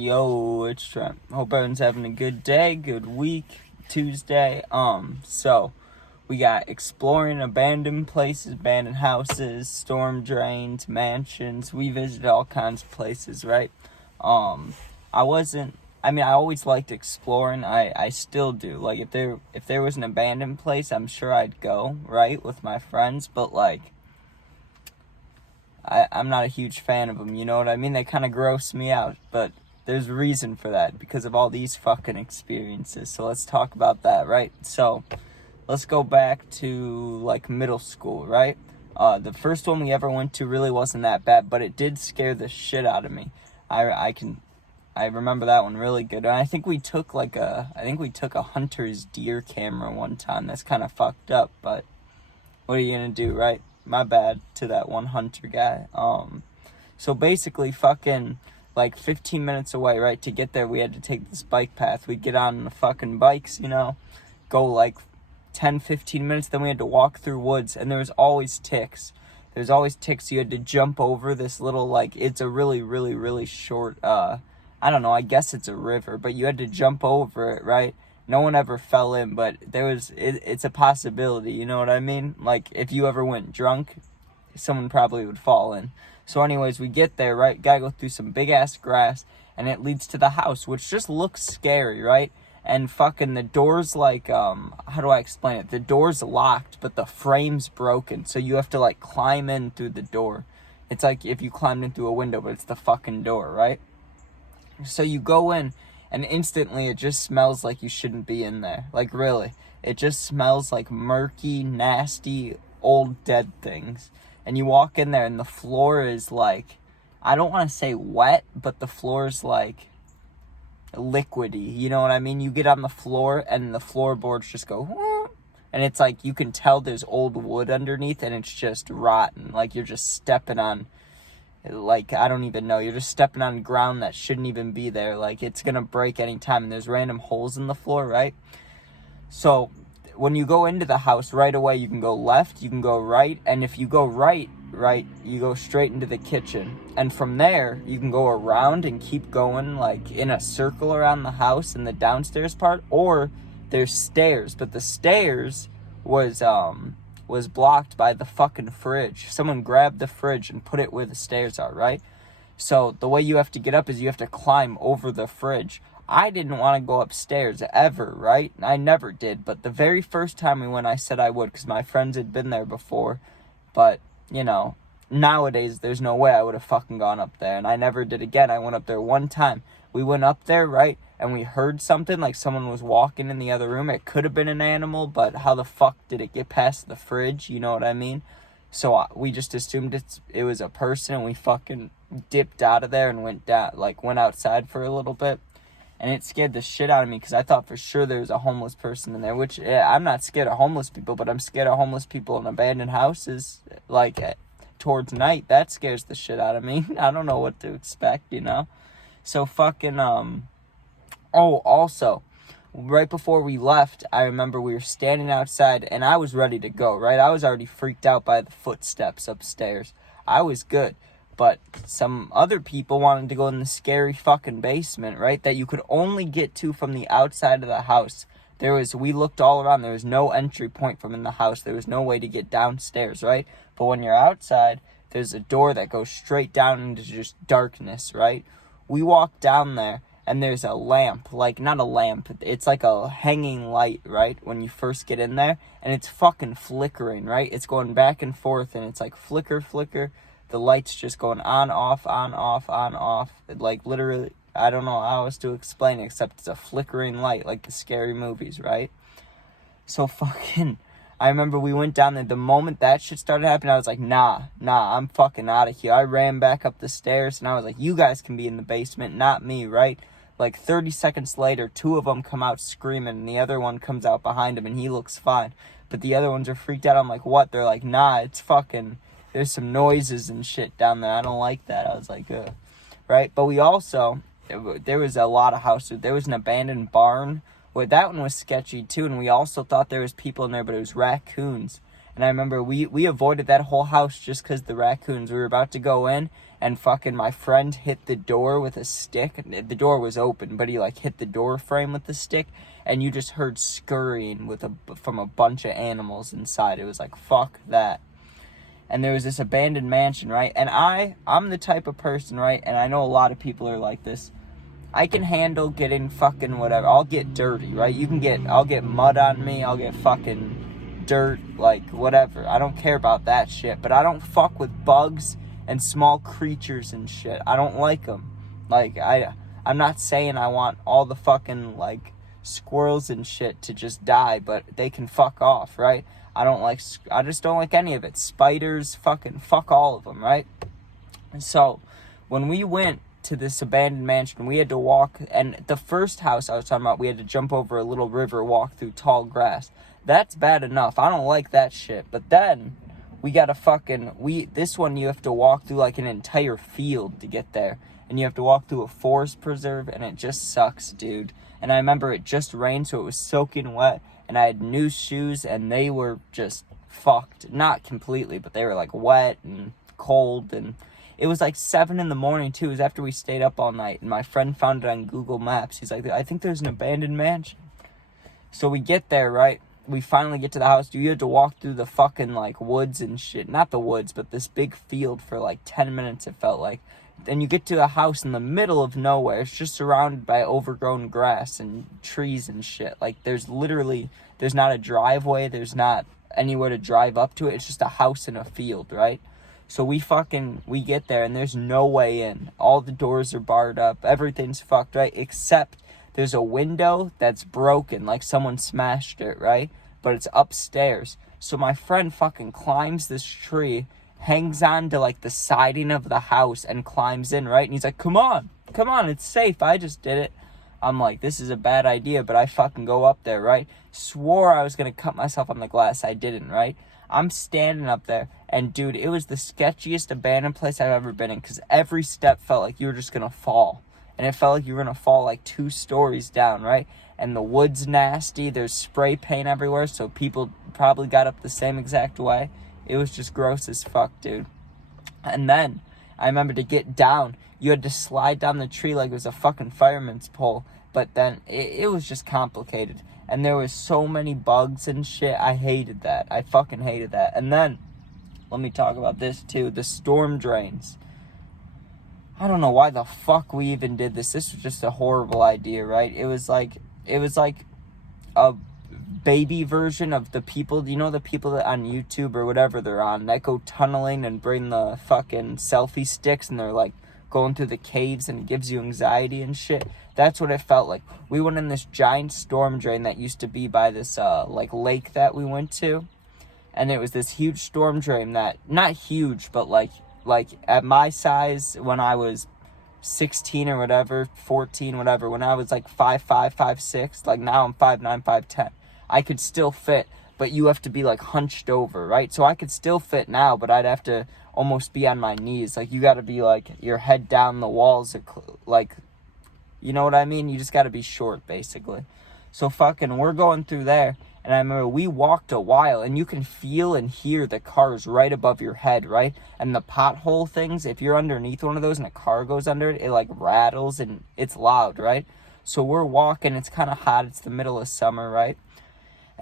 Yo, it's Trent. Hope everyone's having a good day, good week, Tuesday. So we got exploring abandoned places, abandoned houses, storm drains, mansions. We visited all kinds of places, right? I always liked exploring. I still do. Like if there was an abandoned place, I'm sure I'd go, right, with my friends, but like I'm not a huge fan of them, you know what I mean? They kind of gross me out, but there's a reason for that, because of all these fucking experiences. So let's talk about that, right? So let's go back to like middle school, right? The first one we ever went to really wasn't that bad, but it did scare the shit out of me. I remember that one really good. And I think we took a hunter's deer camera one time. That's kind of fucked up, but what are you gonna do, right? My bad to that one hunter guy. So basically fucking like 15 minutes away, right? To get there, we had to take this bike path. We'd get on the fucking bikes, go like 10, 15 minutes. Then we had to walk through woods, and there was always ticks. There's always ticks. You had to jump over this little, like, it's a really, really, really short, I don't know, I guess it's a river, but you had to jump over it, right? No one ever fell in, but it's a possibility, you know what I mean? Like, if you ever went drunk, someone probably would fall in. So anyways, we get there, right? Gotta go through some big-ass grass, and it leads to the house, which just looks scary, right? And fucking the door's like, how do I explain it? The door's locked, but the frame's broken, so you have to, like, climb in through the door. It's like if you climbed in through a window, but it's the fucking door, right? So you go in, and instantly it just smells like you shouldn't be in there. Like, really. It just smells like murky, nasty, old dead things. And you walk in there, and the floor is like, I don't want to say wet, but the floor is like liquidy. You know what I mean? You get on the floor, and the floorboards just go, whoop, and it's like you can tell there's old wood underneath, and it's just rotten. Like you're just stepping on, like, I don't even know. You're just stepping on ground that shouldn't even be there. Like, it's going to break anytime, and there's random holes in the floor, right? So when you go into the house right away, you can go left, you can go right, and if you go right, you go straight into the kitchen. And from there, you can go around and keep going, like, in a circle around the house in the downstairs part, or there's stairs, but the stairs was blocked by the fucking fridge. Someone grabbed the fridge and put it where the stairs are, right? So the way you have to get up is you have to climb over the fridge. I didn't want to go upstairs ever, right? I never did, but the very first time we went, I said I would, because my friends had been there before. But, nowadays, there's no way I would have fucking gone up there, and I never did again. I went up there one time. We went up there, right, and we heard something, like someone was walking in the other room. It could have been an animal, but how the fuck did it get past the fridge? You know what I mean? So we just assumed it was a person, and we fucking dipped out of there and went outside for a little bit. And it scared the shit out of me, because I thought for sure there was a homeless person in there, which, I'm not scared of homeless people, but I'm scared of homeless people in abandoned houses, like, towards night. That scares the shit out of me. I don't know what to expect, So fucking, also, right before we left, I remember we were standing outside, and I was ready to go, right? I was already freaked out by the footsteps upstairs. I was good. But some other people wanted to go in the scary fucking basement, right? That you could only get to from the outside of the house. We looked all around. There was no entry point from in the house. There was no way to get downstairs, right? But when you're outside, there's a door that goes straight down into just darkness, right? We walked down there, and there's a lamp. Like, not a lamp. It's like a hanging light, right? When you first get in there. And it's fucking flickering, right? It's going back and forth, and it's like flicker, flicker. The light's just going on, off, on, off, on, off. Like, literally, I don't know how else to explain it, except it's a flickering light, like the scary movies, right? So fucking, I remember we went down there. The moment that shit started happening, I was like, nah, I'm fucking out of here. I ran back up the stairs, and I was like, you guys can be in the basement, not me, right? Like, 30 seconds later, two of them come out screaming, and the other one comes out behind him, and he looks fine. But the other ones are freaked out. I'm like, what? They're like, nah, it's fucking... There's some noises and shit down there. I don't like that. I was like, ugh. Right? But we also, there was a lot of houses. There was an abandoned barn. Well, that one was sketchy too. And we also thought there was people in there, but it was raccoons. And I remember we avoided that whole house just because the raccoons. We were about to go in, and fucking my friend hit the door with a stick. The door was open, but he like hit the door frame with the stick, and you just heard scurrying from a bunch of animals inside. It was like, fuck that. And there was this abandoned mansion, right? And I'm the type of person, right? And I know a lot of people are like this. I can handle getting fucking whatever. I'll get dirty, right? I'll get mud on me. I'll get fucking dirt, like whatever. I don't care about that shit. But I don't fuck with bugs and small creatures and shit. I don't like them. Like, I'm not saying I want all the fucking, like, squirrels and shit to just die, but they can fuck off, right? I just don't like any of it. Spiders, fucking fuck all of them, right? And so, when we went to this abandoned mansion, we had to walk, and the first house I was talking about, we had to jump over a little river, walk through tall grass. That's bad enough. I don't like that shit. But then, we gotta this one you have to walk through like an entire field to get there. And you have to walk through a forest preserve, and it just sucks, dude. And I remember it just rained, so it was soaking wet, and I had new shoes, and they were just fucked. Not completely, but they were like wet and cold, and it was like 7 a.m, too. It was after we stayed up all night, and my friend found it on Google Maps. He's like, I think there's an abandoned mansion. So we get there, right? We finally get to the house. You had to walk through the fucking, like, woods and shit. Not the woods, but this big field for, like, 10 minutes, it felt like. Then you get to a house in the middle of nowhere. It's just surrounded by overgrown grass and trees and shit. Like, there's not a driveway. There's not anywhere to drive up to it. It's just a house in a field, right? So we get there, and there's no way in. All the doors are barred up. Everything's fucked, right? Except there's a window that's broken, like someone smashed it, right? But it's upstairs. So my friend fucking climbs this tree, hangs on to, like, the siding of the house, and climbs in, right? And he's like, come on, it's safe. I just did it. I'm like, this is a bad idea, but I fucking go up there, right? Swore I was going to cut myself on the glass. I didn't, right? I'm standing up there, and dude, it was the sketchiest abandoned place I've ever been in, because every step felt like you were just going to fall. And it felt like you were going to fall like 2 stories down, right? And the wood's nasty. There's spray paint everywhere, so people probably got up the same exact way. It was just gross as fuck, dude. And then, I remember to get down, you had to slide down the tree like it was a fucking fireman's pole. But then, it was just complicated. And there was so many bugs and shit. I hated that. I fucking hated that. And then, let me talk about this too. The storm drains. I don't know why the fuck we even did this. This was just a horrible idea, right? It was like a baby version of the people, you know, the people that on YouTube or whatever they're on, that go tunneling and bring the fucking selfie sticks, and they're like going through the caves, and it gives you anxiety and shit. That's what it felt like. We went in this giant storm drain that used to be by this like lake that we went to, and it was this huge storm drain that, not huge, but like at my size when I was 16 or whatever, 14, whatever, when I was like 5'5", 5'6", like now I'm 5'9", 5'10", I could still fit, but you have to be like hunched over, right? So I could still fit now, but I'd have to almost be on my knees. Like, you got to be like your head down, the walls are like, you know what I mean? You just got to be short, basically. So fucking, we're going through there, and I remember we walked a while, and you can feel and hear the cars right above your head, right? And the pothole things, if you're underneath one of those and a car goes under it, it like rattles, and it's loud, right? So we're walking, it's kind of hot, it's the middle of summer, right?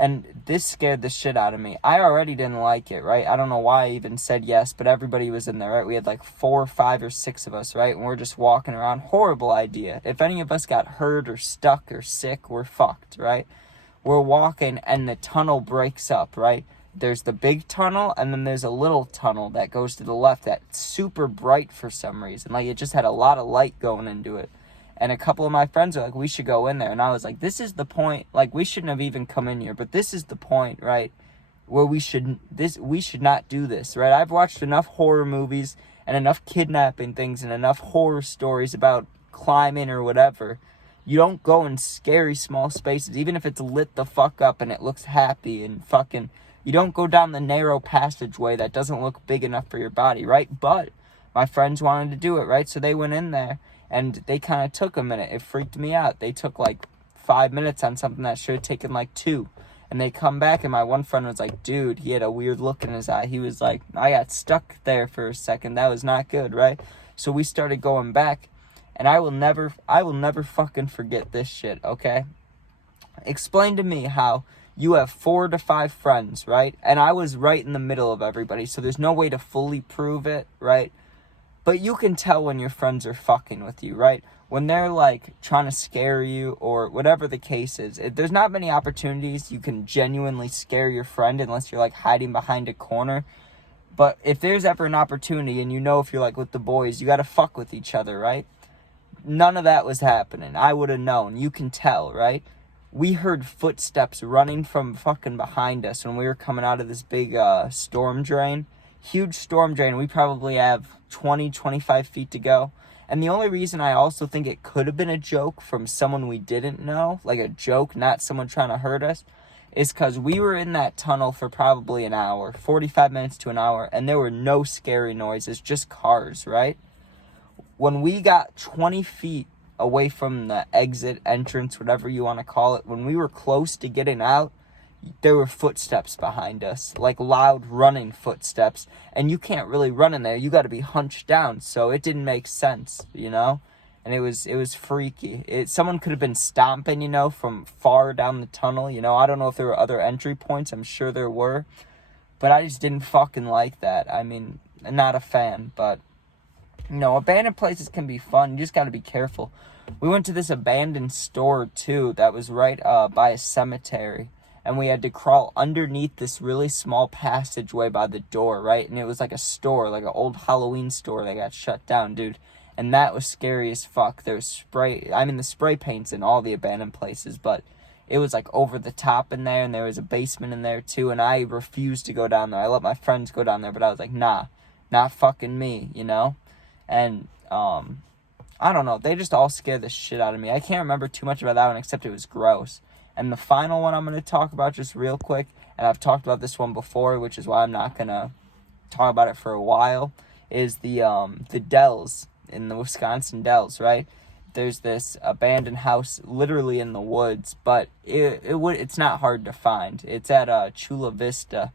And this scared the shit out of me. I already didn't like it, right? I don't know why I even said yes, but everybody was in there, right? We had like 4 or 5 or 6 of us, right? And we're just walking around. Horrible idea. If any of us got hurt or stuck or sick, we're fucked, right? We're walking, and the tunnel breaks up, right? There's the big tunnel, and then there's a little tunnel that goes to the left that's super bright for some reason. Like, it just had a lot of light going into it. And a couple of my friends were like, we should go in there. And I was like, this is the point. Like, we shouldn't have even come in here. But this is the point, right? Where we should not do this, right? I've watched enough horror movies and enough kidnapping things and enough horror stories about climbing or whatever. You don't go in scary small spaces, even if it's lit the fuck up and it looks happy and fucking... You don't go down the narrow passageway that doesn't look big enough for your body, right? But my friends wanted to do it, right? So they went in there. And they kind of took a minute. It freaked me out. They took like 5 minutes on something that should have taken like 2. And they come back, and my one friend was like, dude, he had a weird look in his eye. He was like, I got stuck there for a second. That was not good, right? So we started going back, and I will never fucking forget this shit, okay? Explain to me how you have 4 to 5 friends, right? And I was right in the middle of everybody, so there's no way to fully prove it, right? But you can tell when your friends are fucking with you, right? When they're, like, trying to scare you or whatever the case is. There's not many opportunities you can genuinely scare your friend unless you're, like, hiding behind a corner. But if there's ever an opportunity and you know if you're, like, with the boys, you gotta fuck with each other, right? None of that was happening. I would have known. You can tell, right? We heard footsteps running from fucking behind us when we were coming out of this big storm drain. Huge storm drain. We probably have 20, 25 feet to go. And the only reason I also think it could have been a joke from someone we didn't know, like a joke, not someone trying to hurt us, is because we were in that tunnel for probably an hour, 45 minutes to an hour, and there were no scary noises, just cars, right? When we got 20 feet away from the exit, entrance, whatever you want to call it, when we were close to getting out, there were footsteps behind us, like loud running footsteps, and you can't really run in there. You got to be hunched down, so it didn't make sense, you know? And it was freaky. Someone could have been stomping, you know, from far down the tunnel, you know? I don't know if there were other entry points. I'm sure there were, but I just didn't fucking like that. I mean, I'm not a fan, but you know, abandoned places can be fun. You just got to be careful. We went to this abandoned store, too, that was right by a cemetery. And we had to crawl underneath this really small passageway by the door, right? And it was like a store, like an old Halloween store that got shut down, dude. And that was scary as fuck. There was the spray paint's in all the abandoned places, but it was like over the top in there, and there was a basement in there, too. And I refused to go down there. I let my friends go down there, but I was like, nah, not fucking me, you know? And, I don't know, they just all scared the shit out of me. I can't remember too much about that one, except it was gross. And the final one I'm going to talk about just real quick, and I've talked about this one before, which is why I'm not going to talk about it for a while, is the Dells, in the Wisconsin Dells, right? There's this abandoned house literally in the woods, but it's not hard to find. It's at Chula Vista.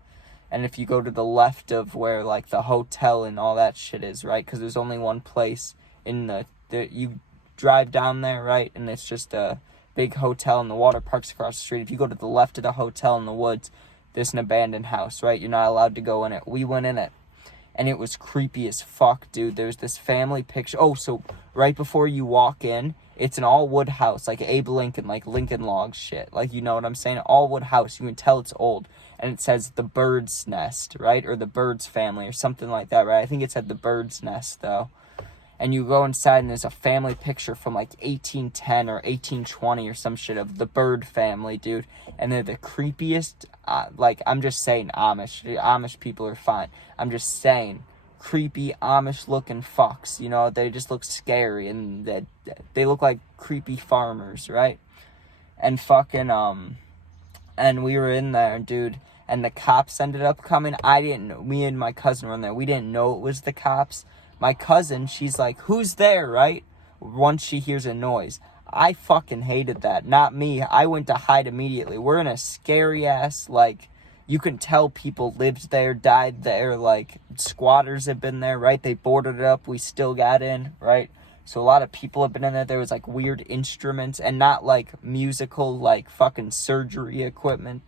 And if you go to the left of where, like, the hotel and all that shit is, right? Because there's only one place in you drive down there, right? And it's just a big hotel and the water park's across the street. If you go to the left of the hotel in the woods, there's an abandoned house, right? You're not allowed to go in it. We went in it. And it was creepy as fuck, dude. There's this family picture. Oh, so right before you walk in, it's an all-wood house, like Abe Lincoln, like Lincoln Log shit. Like, you know what I'm saying? All-wood house. You can tell it's old. And it says the Bird's Nest, right? Or the Bird's Family or something like that, right? I think it said the Bird's Nest, though. And you go inside and there's a family picture from like 1810 or 1820 or some shit of the Bird family, dude. And they're the creepiest, I'm just saying Amish people are fine. I'm just saying creepy Amish looking fucks, you know, they just look scary and they look like creepy farmers, right? And fucking, and we were in there, dude, and the cops ended up coming. Me and my cousin were in there. We didn't know it was the cops. My cousin, she's like, who's there, right? Once she hears a noise. I fucking hated that. Not me. I went to hide immediately. We're in a scary ass, like, you can tell people lived there, died there, like, squatters have been there, right? They boarded it up. We still got in, right? So a lot of people have been in there. There was, like, weird instruments and not, like, musical, like, fucking surgery equipment.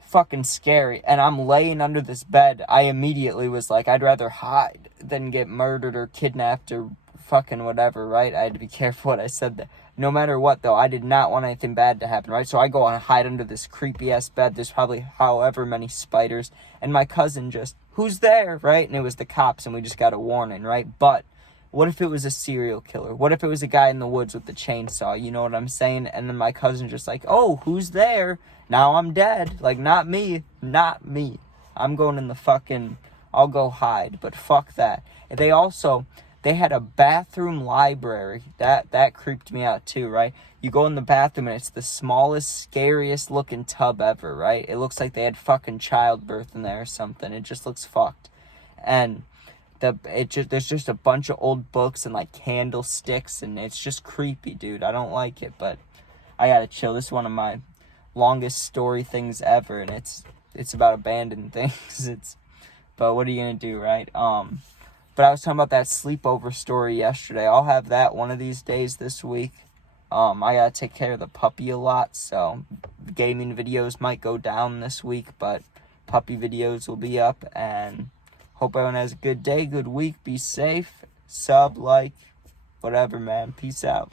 Fucking scary. And I'm laying under this bed. I immediately was like, I'd rather hide than get murdered or kidnapped or fucking whatever, right? I had to be careful what I said there. No matter what, though, I did not want anything bad to happen, right? So I go and hide under this creepy-ass bed. There's probably however many spiders. And my cousin just, who's there, right? And it was the cops, and we just got a warning, right? But what if it was a serial killer? What if it was a guy in the woods with the chainsaw? You know what I'm saying? And then my cousin just like, oh, who's there? Now I'm dead. Like, not me. Not me. I'm going in the fucking, I'll go hide. But fuck that. And they had a bathroom library. That creeped me out too, right? You go in the bathroom and it's the smallest, scariest looking tub ever, right? It looks like they had fucking childbirth in there or something. It just looks fucked. And there's just a bunch of old books and like candlesticks, and it's just creepy, dude. I don't like it, but I gotta chill. This is one of my longest story things ever, and it's about abandoned things. But what are you gonna do, right? But I was talking about that sleepover story yesterday. I'll have that one of these days this week. I gotta take care of the puppy a lot, so gaming videos might go down this week, but puppy videos will be up. And hope everyone has a good day, good week. Be safe, sub, like, whatever, man. Peace out.